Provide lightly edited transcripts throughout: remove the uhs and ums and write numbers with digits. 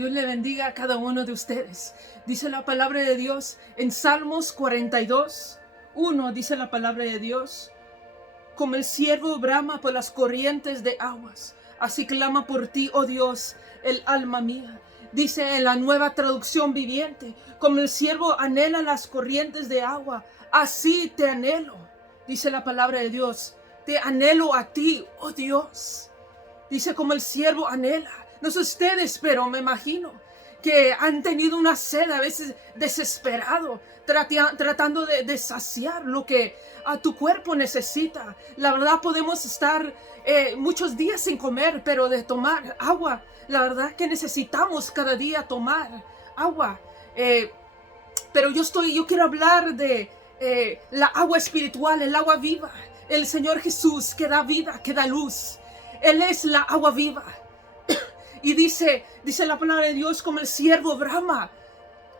Dios le bendiga a cada uno de ustedes. Dice la palabra de Dios en Salmos 42:1, dice la palabra de Dios: como el ciervo brama por las corrientes de aguas, así clama por ti, oh Dios, el alma mía. Dice en la Nueva Traducción Viviente: como el ciervo anhela las corrientes de agua, así te anhelo. Dice la palabra de Dios: te anhelo a ti, oh Dios. Dice como el siervo anhela. No sé ustedes, pero me imagino que han tenido una sed a veces desesperado, tratando de saciar lo que a tu cuerpo necesita. La verdad, podemos estar muchos días sin comer, pero de tomar agua, la verdad que necesitamos cada día tomar agua. Pero yo quiero hablar de la agua espiritual, el agua viva. El Señor Jesús que da vida, que da luz. Él es la agua viva. Y dice la palabra de Dios: como el siervo brama,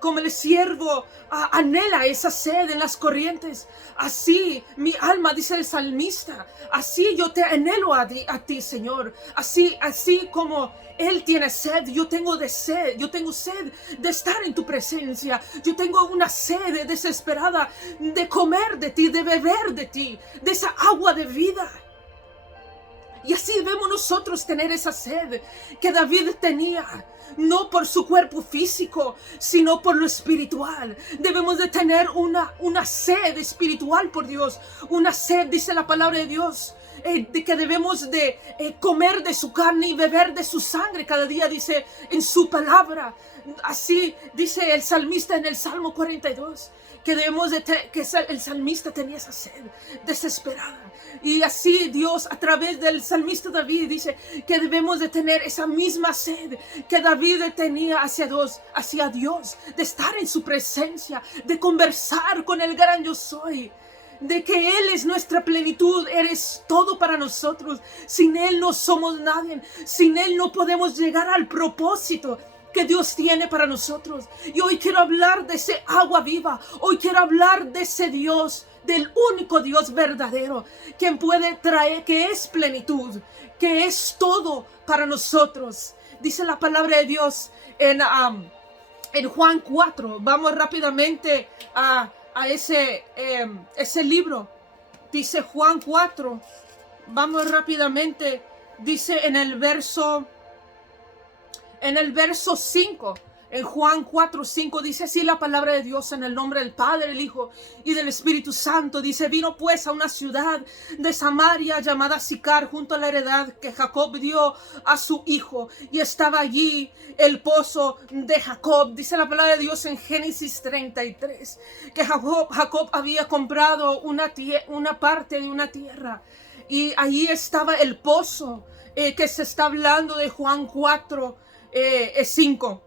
como el siervo anhela esa sed en las corrientes, así mi alma, dice el salmista, así yo te anhelo a ti, Señor. Así como Él tiene sed, yo tengo sed de estar en tu presencia. Yo tengo una sed desesperada de comer de ti, de beber de ti, de esa agua de vida. Y así debemos nosotros tener esa sed que David tenía, no por su cuerpo físico, sino por lo espiritual. Debemos de tener una sed espiritual por Dios, una sed, dice la palabra de Dios, de que debemos de comer de su carne y beber de su sangre cada día, dice en su palabra. Así dice el salmista en el Salmo 42. Que debemos que el salmista tenía esa sed desesperada. Y así Dios, a través del salmista David, dice que debemos de tener esa misma sed que David tenía hacia Dios, de estar en su presencia, de conversar con el gran yo soy, de que Él es nuestra plenitud. Eres todo para nosotros. Sin Él no somos nadie. Sin Él no podemos llegar al propósito que Dios tiene para nosotros. Y hoy quiero hablar de ese agua viva. Hoy quiero hablar de ese Dios, del único Dios verdadero, quien puede traer, que es plenitud, que es todo para nosotros. Dice la palabra de Dios en Juan 4. Vamos rápidamente a ese libro. Dice Juan 4. Vamos rápidamente. Dice en el verso 5, en Juan 4:5, dice así la palabra de Dios: en el nombre del Padre, el Hijo y del Espíritu Santo. Dice: vino pues a una ciudad de Samaria llamada Sicar, junto a la heredad que Jacob dio a su hijo, y estaba allí el pozo de Jacob. Dice la palabra de Dios en Génesis 33 que Jacob había comprado una parte de una tierra, y allí estaba el pozo que se está hablando de Juan 4:5.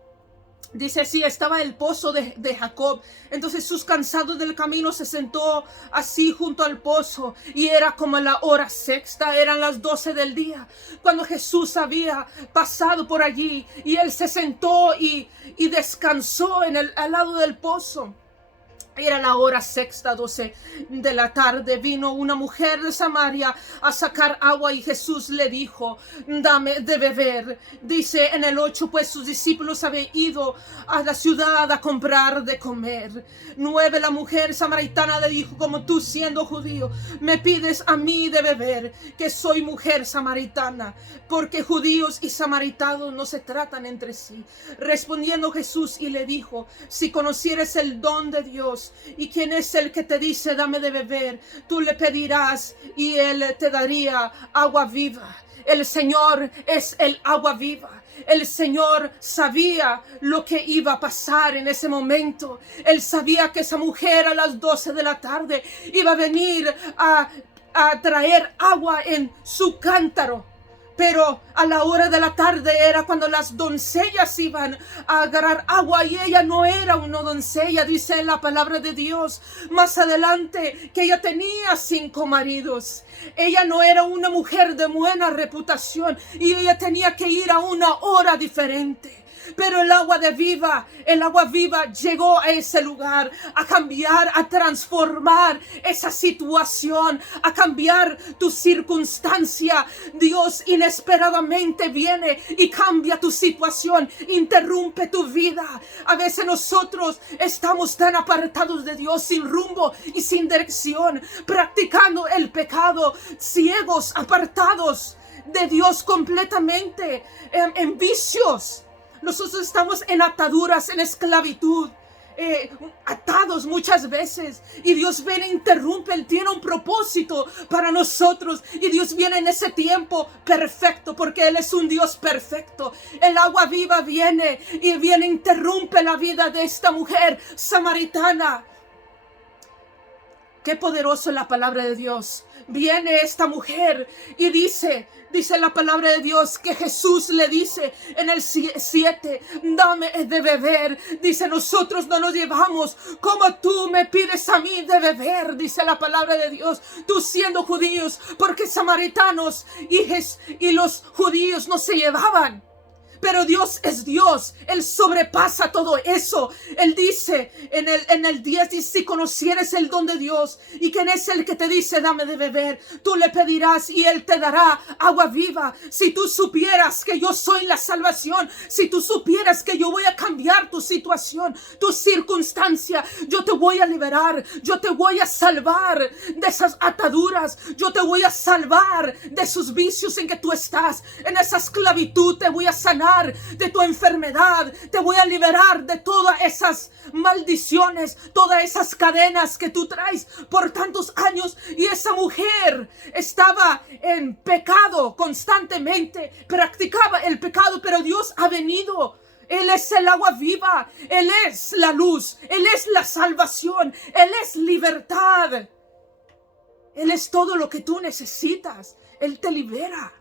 Dice así: estaba el pozo de Jacob. Entonces Jesús, cansado del camino, se sentó así junto al pozo, y era como la hora sexta, eran las 12 del día, cuando Jesús había pasado por allí, y Él se sentó y descansó al lado del pozo. Era la hora sexta, 12 de la tarde. Vino una mujer de Samaria a sacar agua, y Jesús le dijo: dame de beber. Dice en el 8: pues sus discípulos habían ido a la ciudad a comprar de comer. 9: la mujer samaritana le dijo: como tú, siendo judío, me pides a mí de beber, que soy mujer samaritana, porque judíos y samaritanos no se tratan entre sí. Respondiendo Jesús y le dijo: si conocieres el don de Dios, y quién es el que te dice dame de beber, tú le pedirás y Él te daría agua viva. El Señor es el agua viva. El Señor sabía lo que iba a pasar en ese momento. Él sabía que esa mujer a las 12 de la tarde iba a venir a traer agua en su cántaro. Pero a la hora de la tarde era cuando las doncellas iban a agarrar agua, y ella no era una doncella, dice en la palabra de Dios más adelante que ella tenía 5 maridos. Ella no era una mujer de buena reputación, y ella tenía que ir a una hora diferente. Pero el agua viva llegó a ese lugar, a cambiar, a transformar esa situación, a cambiar tu circunstancia. Dios inesperadamente viene y cambia tu situación, interrumpe tu vida. A veces nosotros estamos tan apartados de Dios, sin rumbo y sin dirección, practicando el pecado, ciegos, apartados de Dios completamente, en vicios. Nosotros estamos en ataduras, en esclavitud, atados muchas veces, y Dios viene e interrumpe. Él tiene un propósito para nosotros, y Dios viene en ese tiempo perfecto, porque Él es un Dios perfecto. El agua viva viene y viene, interrumpe la vida de esta mujer samaritana. Qué poderoso es la palabra de Dios. Viene esta mujer y dice la palabra de Dios que Jesús le dice en el 7, dame de beber. Dice, nosotros no nos llevamos como tú me pides a mí de beber, dice la palabra de Dios. Tú siendo judíos, porque samaritanos y los judíos no se llevaban. Pero Dios es Dios, Él sobrepasa todo eso. Él dice en el 10, dice, si conocieres el don de Dios y quién es el que te dice dame de beber, tú le pedirás y Él te dará agua viva. Si tú supieras que yo soy la salvación, si tú supieras que yo voy a cambiar tu situación, tu circunstancia, yo te voy a liberar, yo te voy a salvar de esas ataduras, yo te voy a salvar de esos vicios en que tú estás, en esa esclavitud te voy a sanar de tu enfermedad, te voy a liberar de todas esas maldiciones, todas esas cadenas que tú traes por tantos años. Y esa mujer estaba en pecado constantemente, practicaba el pecado, pero Dios ha venido. Él es el agua viva, Él es la luz, Él es la salvación, Él es libertad, Él es todo lo que tú necesitas. Él te libera.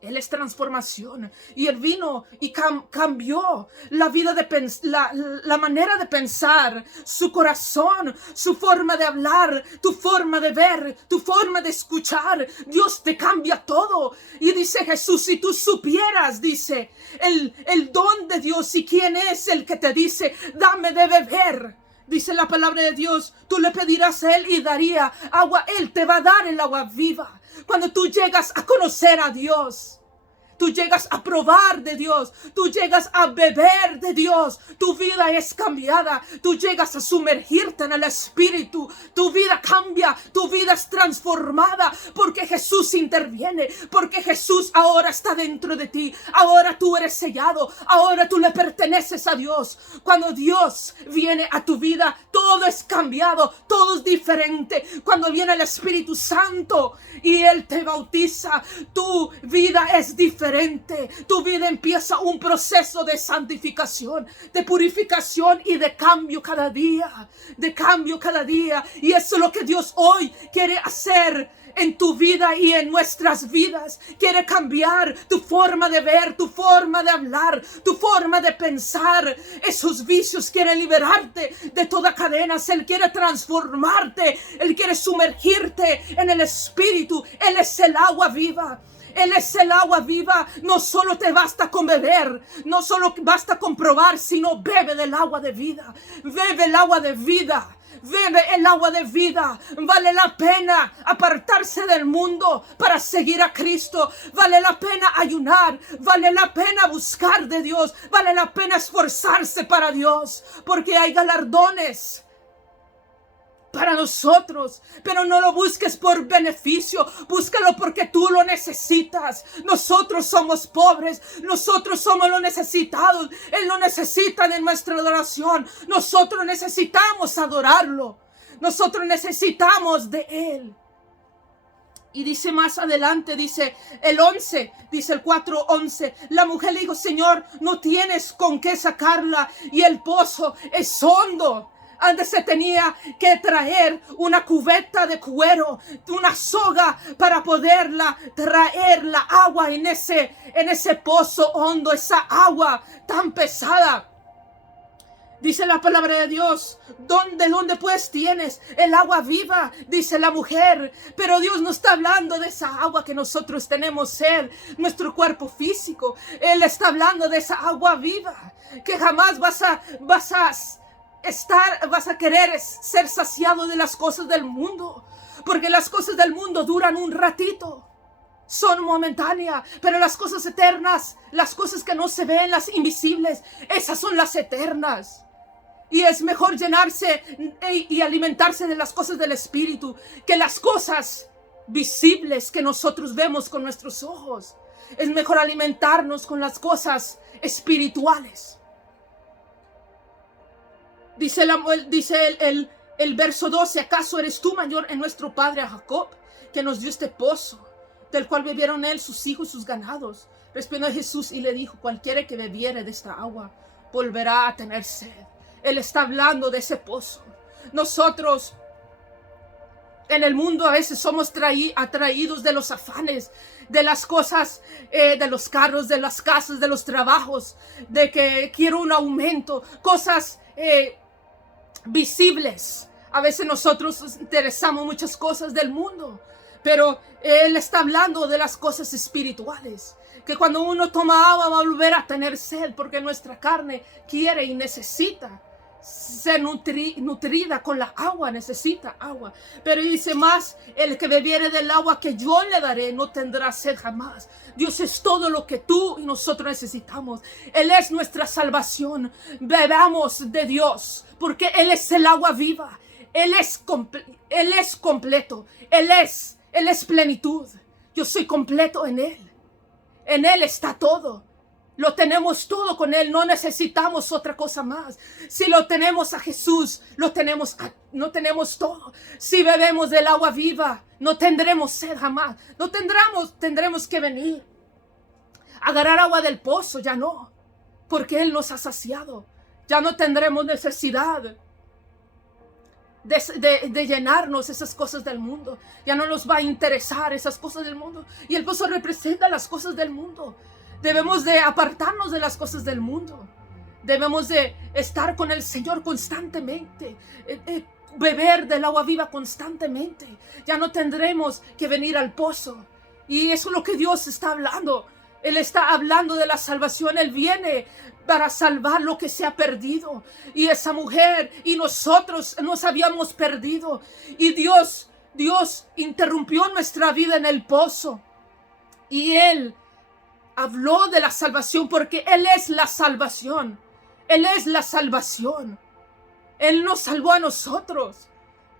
Él es transformación. Y Él vino y cambió la vida la manera de pensar, su corazón, su forma de hablar, tu forma de ver, tu forma de escuchar. Dios te cambia todo. Y dice Jesús, si tú supieras, dice, el don de Dios y quién es el que te dice, dame de beber. Dice la palabra de Dios, tú le pedirás a Él y daría agua. Él te va a dar el agua viva. Cuando tú llegas a conocer a Dios, tú llegas a probar de Dios, tú llegas a beber de Dios, tu vida es cambiada, tú llegas a sumergirte en el Espíritu, tu vida cambia, tu vida es transformada, porque Jesús interviene, porque Jesús ahora está dentro de ti, ahora tú eres sellado, ahora tú le perteneces a Dios. Cuando Dios viene a tu vida, todo es cambiado, todo es diferente. Cuando viene el Espíritu Santo y Él te bautiza, tu vida es diferente. Tu vida empieza un proceso de santificación, de purificación y de cambio cada día, y eso es lo que Dios hoy quiere hacer en tu vida y en nuestras vidas. Quiere cambiar tu forma de ver, tu forma de hablar, tu forma de pensar. Esos vicios quiere liberarte de toda cadena. Él quiere transformarte, Él quiere sumergirte en el Espíritu. Él es el agua viva. Él es el agua viva. No solo te basta con beber, no solo basta con probar, sino bebe del agua de vida. Bebe el agua de vida. Bebe el agua de vida. Vale la pena apartarse del mundo para seguir a Cristo. Vale la pena ayunar. Vale la pena buscar de Dios. Vale la pena esforzarse para Dios, porque hay galardones para nosotros, pero no lo busques por beneficio, búscalo porque tú lo necesitas. Nosotros somos pobres, nosotros somos los necesitados. Él no necesita de nuestra adoración, nosotros necesitamos adorarlo, nosotros necesitamos de Él. Y dice más adelante, dice el 11, dice el 4:11, la mujer le dijo, Señor, no tienes con qué sacarla y el pozo es hondo. Antes se tenía que traer una cubeta de cuero, una soga para poderla traer la agua en ese pozo hondo, esa agua tan pesada. Dice la palabra de Dios, ¿dónde pues tienes el agua viva? Dice la mujer. Pero Dios no está hablando de esa agua que nosotros tenemos sed, nuestro cuerpo físico. Él está hablando de esa agua viva, que jamás vas a querer ser saciado de las cosas del mundo. Porque las cosas del mundo duran un ratito. Son momentáneas, pero las cosas eternas, las cosas que no se ven, las invisibles, esas son las eternas. Y es mejor llenarse y alimentarse de las cosas del Espíritu que las cosas visibles que nosotros vemos con nuestros ojos. Es mejor alimentarnos con las cosas espirituales. Dice el verso 12, ¿acaso eres tú mayor en nuestro padre Jacob, que nos dio este pozo, del cual bebieron él, sus hijos y sus ganados? Respondió Jesús y le dijo, cualquiera que bebiere de esta agua volverá a tener sed. Él está hablando de ese pozo. Nosotros en el mundo a veces somos atraídos de los afanes, de las cosas, de los carros, de las casas, de los trabajos, de que quiero un aumento, cosas visibles. A veces nosotros nos interesamos muchas cosas del mundo, pero Él está hablando de las cosas espirituales. Que cuando uno toma agua va a volver a tener sed, porque nuestra carne quiere y necesita ser nutrida con la agua, necesita agua. Pero dice más, el que bebiere del agua que yo le daré no tendrá sed jamás. Dios es todo lo que tú y nosotros necesitamos. Él es nuestra salvación. Bebamos de Dios, porque Él es el agua viva. Él es completo. Él es plenitud. Yo soy completo en Él. En Él está todo. Lo tenemos todo con Él, no necesitamos otra cosa más. Si lo tenemos a Jesús, no tenemos todo. Si bebemos del agua viva, no tendremos sed jamás. Tendremos que venir a agarrar agua del pozo, ya no, porque Él nos ha saciado. Ya no tendremos necesidad de llenarnos esas cosas del mundo. Ya no nos va a interesar esas cosas del mundo. Y el pozo representa las cosas del mundo. Debemos de apartarnos de las cosas del mundo. Debemos de estar con el Señor constantemente. Beber del agua viva constantemente. Ya no tendremos que venir al pozo. Y eso es lo que Dios está hablando. Él está hablando de la salvación. Él viene para salvar lo que se ha perdido. Y esa mujer y nosotros nos habíamos perdido. Y Dios interrumpió nuestra vida en el pozo. Y Él habló de la salvación, porque Él es la salvación. Él es la salvación. Él nos salvó a nosotros.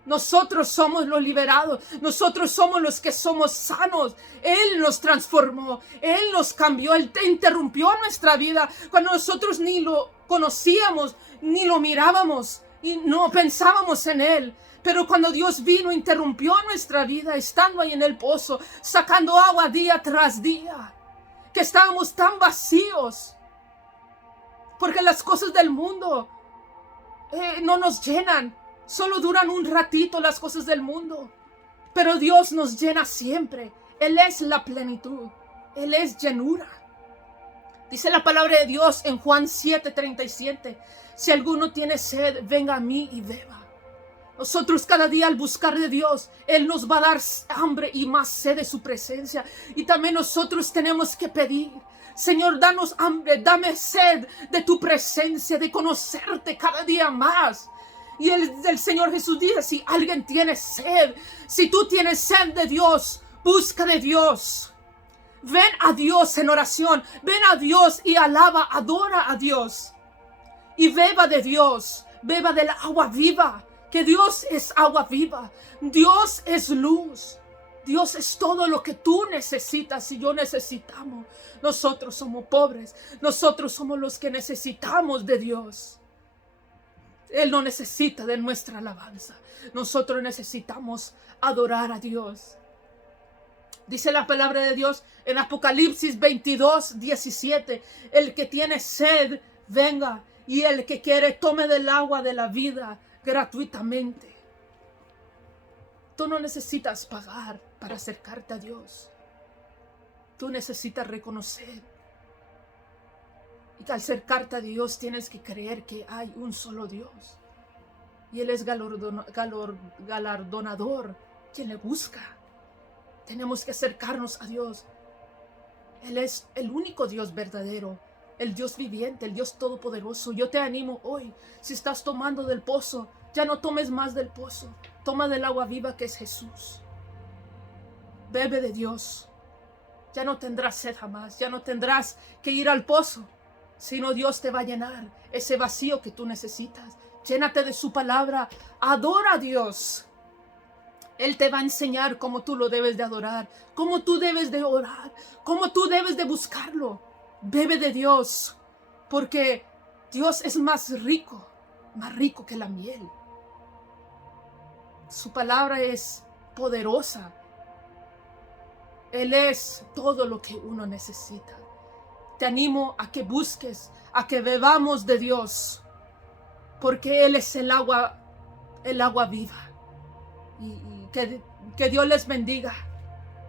Nosotros somos los liberados. Nosotros somos los que somos sanos. Él nos transformó. Él nos cambió. Él interrumpió nuestra vida cuando nosotros ni lo conocíamos, ni lo mirábamos y no pensábamos en Él. Pero cuando Dios vino, interrumpió nuestra vida, estando ahí en el pozo, sacando agua día tras día. Que estábamos tan vacíos, porque las cosas del mundo no nos llenan. Solo duran un ratito las cosas del mundo, pero Dios nos llena siempre. Él es la plenitud. Él es llenura. Dice la palabra de Dios en Juan 7:37. Si alguno tiene sed, venga a mí y beba. Nosotros cada día al buscar de Dios, Él nos va a dar hambre y más sed de su presencia. Y también nosotros tenemos que pedir, Señor, danos hambre, dame sed de tu presencia, de conocerte cada día más. Y el Señor Jesús dice, si alguien tiene sed, si tú tienes sed de Dios, busca de Dios. Ven a Dios en oración, ven a Dios y alaba, adora a Dios. Y beba de Dios, beba del agua viva. Que Dios es agua viva. Dios es luz. Dios es todo lo que tú necesitas y yo necesitamos. Nosotros somos pobres. Nosotros somos los que necesitamos de Dios. Él no necesita de nuestra alabanza. Nosotros necesitamos adorar a Dios. Dice la palabra de Dios en Apocalipsis 22:17. El que tiene sed, venga. Y el que quiere, tome del agua de la vida gratuitamente. Tú no necesitas pagar para acercarte a Dios. Tú necesitas reconocer Y al acercarte a Dios tienes que creer que hay un solo Dios. Y Él es galardonador, quien le busca. Tenemos que acercarnos a Dios. Él es el único Dios verdadero, el Dios viviente, el Dios todopoderoso. Yo te animo hoy, si estás tomando del pozo, ya no tomes más del pozo. Toma del agua viva que es Jesús. Bebe de Dios. Ya no tendrás sed jamás, ya no tendrás que ir al pozo, sino Dios te va a llenar ese vacío que tú necesitas. Llénate de su palabra, adora a Dios. Él te va a enseñar cómo tú lo debes de adorar, cómo tú debes de orar, cómo tú debes de buscarlo. Bebe de Dios, porque Dios es más rico que la miel. Su palabra es poderosa. Él es todo lo que uno necesita. Te animo a que busques, a que bebamos de Dios, porque Él es el agua viva. Y que Dios les bendiga.